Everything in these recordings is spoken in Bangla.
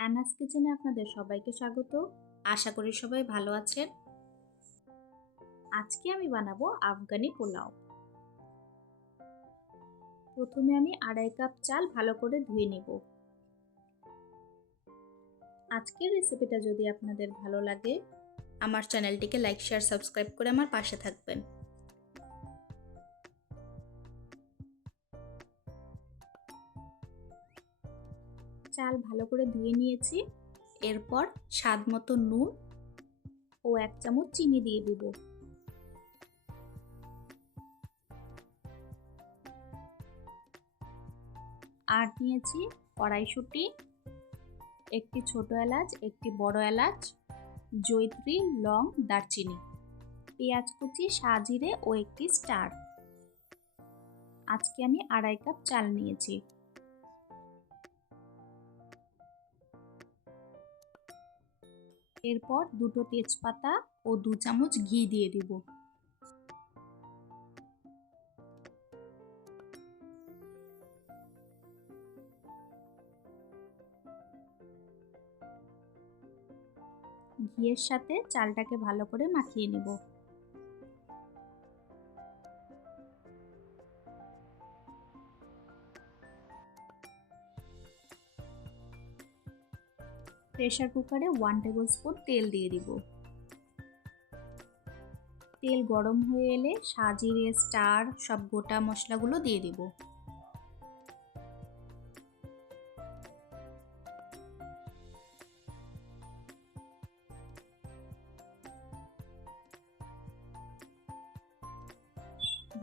অ্যানাস কিচেনে আপনাদের সবাইকে স্বাগত। আশা করি সবাই ভালো আছেন। আজকে আমি বানাবো আফগানি পোলাও। প্রথমে আমি 2.5 কাপ চাল ভালো করে ধুয়ে নেব। আজকের রেসিপিটা যদি আপনাদের ভালো লাগে, আমার চ্যানেলটিকে লাইক, শেয়ার, সাবস্ক্রাইব করে আমার পাশে থাকবেন। চাল ভালো করে ধুয়ে নিয়েছি। এরপর স্বাদ মতো নুন ও 1 চামচ চিনি দিয়ে দিব। আর নিয়েছি কড়াইশুঁটি, একটি ছোট এলাচ, একটি বড় এলাচ, জয়িত্রী, লং, দারচিনি, পেঁয়াজ কুচি, সাজিরে ও একটি স্টার। আজকে আমি 2.5 কাপ চাল নিয়েছি। এরপর 2টো তেজপাতা ও 2 চামচ ঘি দিয়ে দিব। ঘিয়ের সাথে চালটাকে ভালো করে মাখিয়ে নিব। প্রেসার কুকারে 1 টেবিল স্পুন তেল দিয়ে দিব। তেল গরম হয়ে এলে সাজিরে, স্টার সব গোটা মশলাগুলো দিয়ে দিব।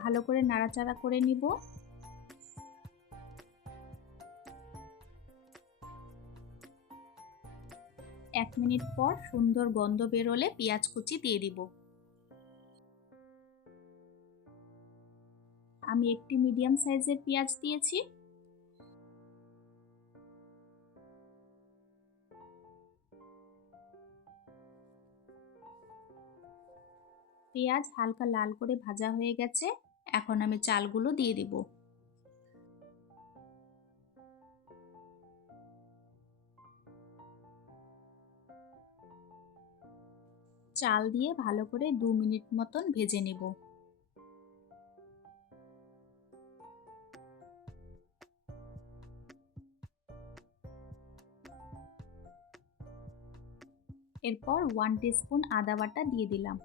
ভালো করে নাড়াচাড়া করে নিব। এক মিনিট পর সুন্দর গন্ধ বেরোলে পেঁয়াজ কুচি দিয়ে দিব। আমি একটি মিডিয়াম সাইজের পেঁয়াজ দিয়েছি। পেঁয়াজ হালকা লাল করে ভাজা হয়ে গেছে। এখন আমি চালগুলো দিয়ে দিব। চাল দিয়ে ভালো করে 2 মিনিট মতন ভেজে নেব। এরপর 1 টিস্পুন আদা বাটা দিয়ে দিলাম।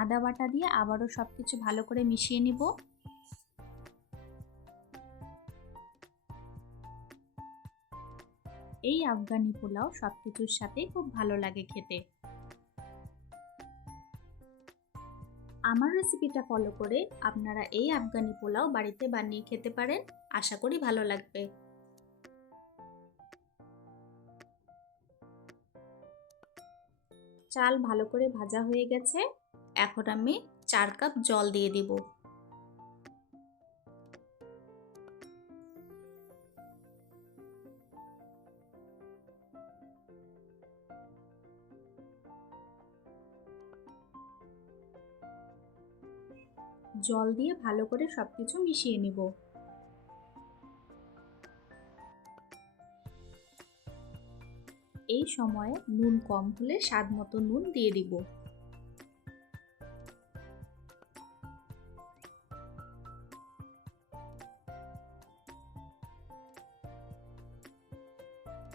আদা বাটা দিয়ে আবারও সবকিছু ভালো করে মিশিয়ে নিব। এই আফগানি পোলাও সবকিছুর সাথে খুব ভালো লাগে খেতে। আমার রেসিপিটা ফলো করে আপনারা এই আফগানি পোলাও বাড়িতে বানিয়ে খেতে পারেন। আশা করি ভালো লাগবে। চাল ভালো করে ভাজা হয়ে গেছে। এখন আমি 4 কাপ জল দিয়ে দিব। জল দিয়ে ভালো করে সবকিছু মিশিয়ে নিব। এই সময়ে নুন কম হলে স্বাদ মতো নুন দিয়ে দিব।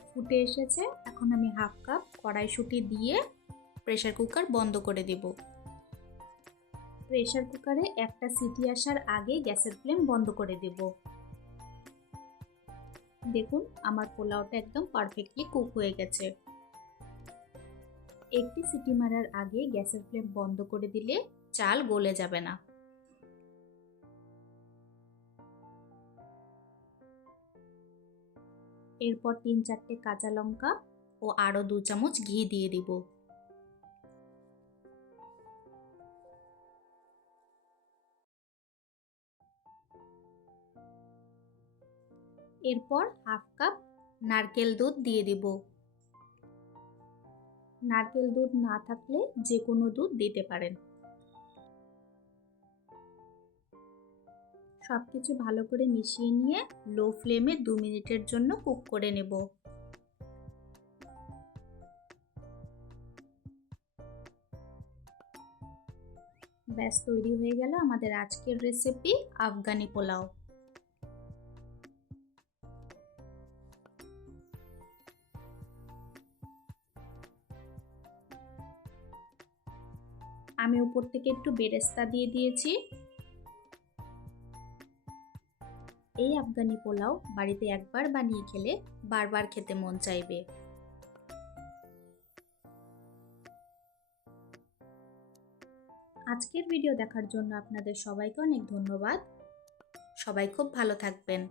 ফুটে এসেছে। এখন আমি 1/2 কাপ কড়াইশুঁটি দিয়ে প্রেসার কুকার বন্ধ করে দেব। প্রেসার কুকারে একটা সিটি আসার আগে গ্যাসের ফ্লেম বন্ধ করে দেব। দেখুন আমার পোলাওটা একদম পারফেক্টলি কুক হয়ে গেছে। একটি সিটি মারার আগে গ্যাসের ফ্লেম বন্ধ করে দিলে চাল গলে যাবে না। এরপর 3-4টে কাঁচা লঙ্কা ও আরও 2 চামচ ঘি দিয়ে দিব। এরপর 1/2 কাপ নারকেল দুধ দিয়ে দিব। নারকেল দুধ না থাকলে যে কোনো দুধ দিতে পারেন। সব কিছু ভালো করে মিশিয়ে নিয়ে লো ফ্লেমে 2 মিনিটের জন্য কুক করে নেব। ব্যাস তৈরি হয়ে গেল আমাদের আজকের রেসিপি আফগানি পোলাও। আমি উপর থেকে একটু বেরেস্তা দিয়ে দিয়েছি। এই আফগানি পোলাও বাড়িতে একবার বানিয়ে খেলে বারবার খেতে মন চাইবে। আজকের ভিডিও দেখার জন্য আপনাদের সবাইকে অনেক ধন্যবাদ। সবাই খুব ভালো থাকবেন।